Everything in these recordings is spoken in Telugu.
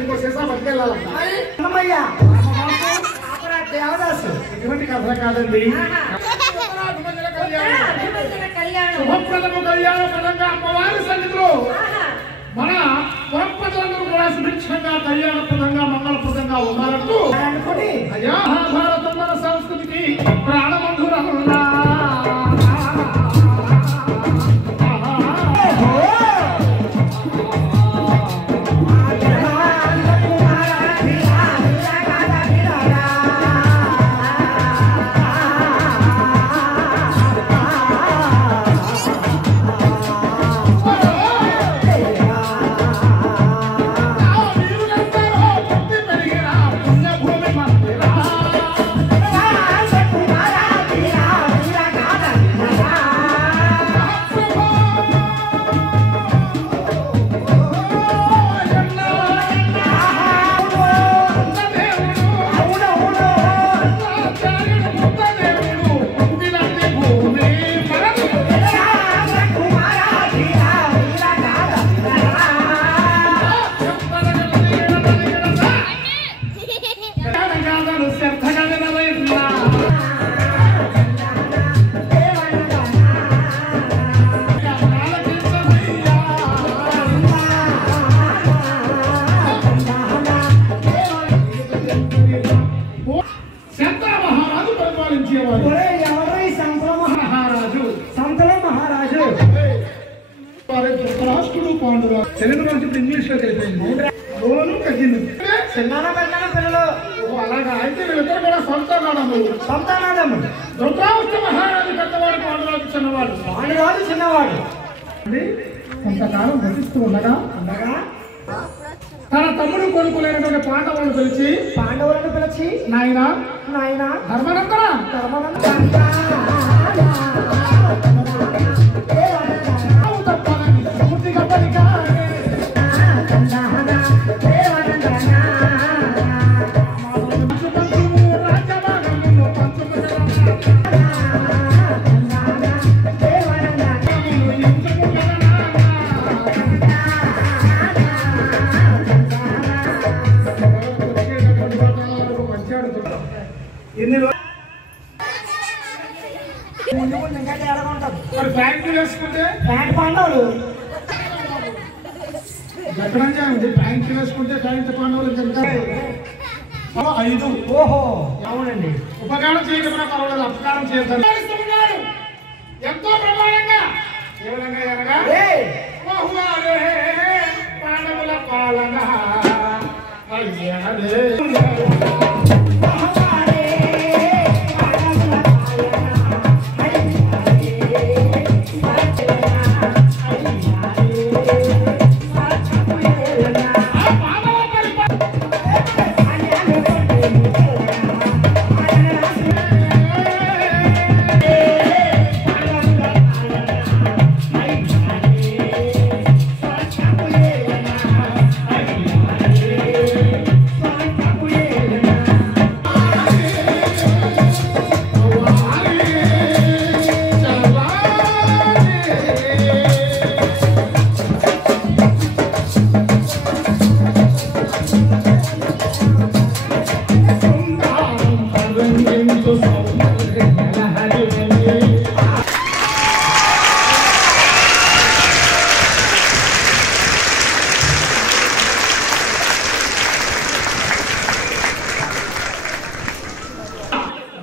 ఇంకో సీసా పట్టుకెళ్ళాలంట. దేవదాసు ఇటువంటి కథ కాదండి. శుభప్రదము కళ్యాణప్రదంగా అమ్మవారి సన్నిధిలో మన పురప్రజలందరూ కూడా సుభిక్షంగా కళ్యాణప్రదంగా మంగళప్రదంగా ఉండాలంటూ అయ్యా మహాభారతం మన సంస్కృతికి ప్రాణబంధురములా తెలుగు నుంచి ఇప్పుడు ఇంగ్లీష్ లో తెలిపింది. అలాగా అయితే వీళ్ళిద్దరు కూడా సంతానాదములు. ధృతరాష్ట్ర మహారాజు పెద్దవాడు, పాండురాజు చిన్నవాడు. కొంతకాలం వసిస్తూ ఉండగా తన తమ్ముడు కొడుకులైనటువంటి పాండవులను పిలిచి నాయన ధర్మనందన ప్యాంట్లు వేసుకుంటే ప్యాంట్ పాండవులు ఎక్కడంగా ఉంది. ప్యాంట్లు వేసుకుంటే ప్యాంట్ పాండవులు ఇంకా 5. ఓహో అవునండి. ఉపకారం చేయకపోయినా పర్వాలేదు, అపకారం చేద్దాం. ఎంతో ప్రమాణంగా ఏ విధంగా అనగా పాండవుల పాలన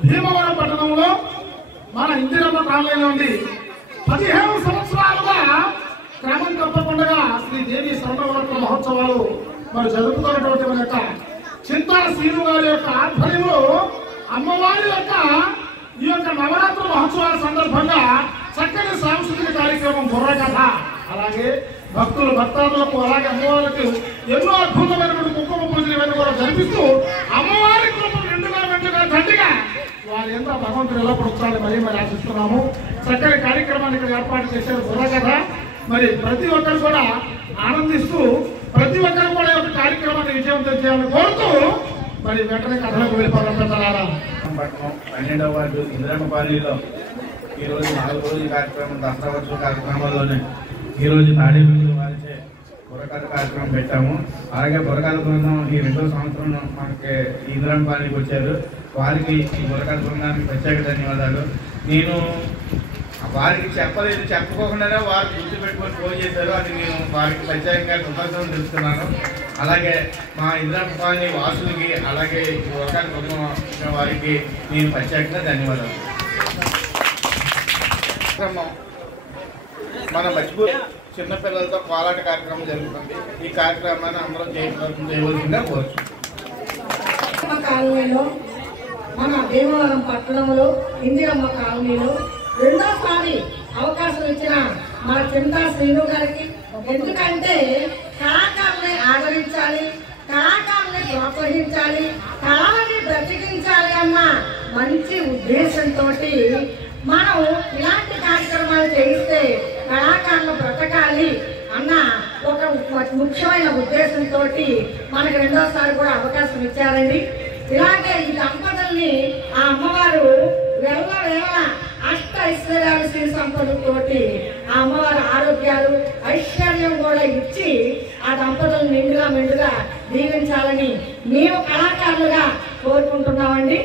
భీమవరం పట్టణంలో మన ఇందిరమ్మ కాలనీలో ఉండి 15 సంవత్సరాలుగా క్రమం తప్పకుండా శ్రీదేవి సర్వనవరాత్రి మహోత్సవాలు మరి జరుపుతున్నటువంటి మన యొక్క చింతాల శ్రీను గారి యొక్క ఆధ్వర్యంలో అమ్మవారి యొక్క ఈ యొక్క నవరాత్రి మహోత్సవాల సందర్భంగా చక్కని సాంస్కృతిక కార్యక్రమం బుర్రకథ, అలాగే భక్తులు భక్తాదులకు అలాగే అమ్మవారికి ఎన్నో అద్భుతమైనటువంటి కుంకుమ పూజలు ఇవన్నీ కూడా జరిపిస్తూ అమ్మవారి కృప నిండుగా దండిగా వారి ఎంత భగవంతుడు ఎలా పుడుతారని మరి ఆశిస్తున్నాము. చక్కని కార్యక్రమాన్ని ఇక్కడ ఏర్పాటు చేశారు బుర్రకథ. మరి ప్రతి ఒక్కరు కూడా ఆనందిస్తూ ప్రతి ఒక్కరు కూడా ఈ కార్యక్రమాన్ని విజయవంతం చేయాలని కోరుతూ మరి వెంటనే కథలకు వెళ్ళిపోతారా. 12వ వార్డు ఇందిరమ్మ కాలనీలో ఈరోజు 4 రోజుల కార్యక్రమం దసరా ఉత్సవ కార్యక్రమాల్లోనే ఈరోజు తాడేపల్లి వారిచే బుర్రకథ కార్యక్రమం పెట్టాము. అలాగే బుర్రకథ బృందం ఈ 2వ సంవత్సరం మనకి ఇందిరమ్మ కాలనీకి వచ్చారు. వారికి ఈ బుర్రకథ బృందానికి ప్రత్యేక ధన్యవాదాలు. నేను వారికి చెప్పుకోకుండానే వారు గుర్తుపెట్టుకొని ఫోన్ చేశారు. అది నేను వారికి ప్రత్యేకంగా కృతజ్ఞతలు తెలుస్తున్నాను. అలాగే మా ఇందిరమ్మ కాలనీ వాసులకి అలాగే ఈ బుర్రకథ బృందం వారికి నేను ప్రత్యేకంగా ధన్యవాదాలు. మన మజ్బూర్ చిన్నపిల్లలతో కోలాట కార్యక్రమం జరుగుతుంది. ఈ కార్యక్రమాన్ని అందరూ చేయవలసిందిగా కోరుచున్నాం. కాలనీలో మన భీమవరం పట్టణంలో ఇందిరమ్మ కాలనీలో రెండోసారి అవకాశం ఇచ్చిన మన చింతా శ్రీను గారికి, ఎందుకంటే కళాకారుల్ని ఆదరించాలి, కళాకారుల్ని ప్రోత్సహించాలి, కళని బ్రతికించాలి అన్న మంచి ఉద్దేశంతో మనం ఇలాంటి కార్యక్రమాలు చేయిస్తే కళాకారులు బ్రతకాలి అన్న ఒక ముఖ్యమైన ఉద్దేశంతో మనకు రెండోసారి కూడా అవకాశం ఇచ్చారండి. ఇలాగే ఈ దంపతుల్ని ఆ అమ్మవారు వెళ్ళ అష్ట ఐశ్వర్యాలు శ్రీ సంపదతోటి ఆ అమ్మవారి ఆరోగ్యాలు ఐశ్వర్యం కూడా ఇచ్చి ఆ దంపతులు నిండుగా మెండుగా దీవించాలని మేము కళాకారులుగా కోరుకుంటున్నామండి.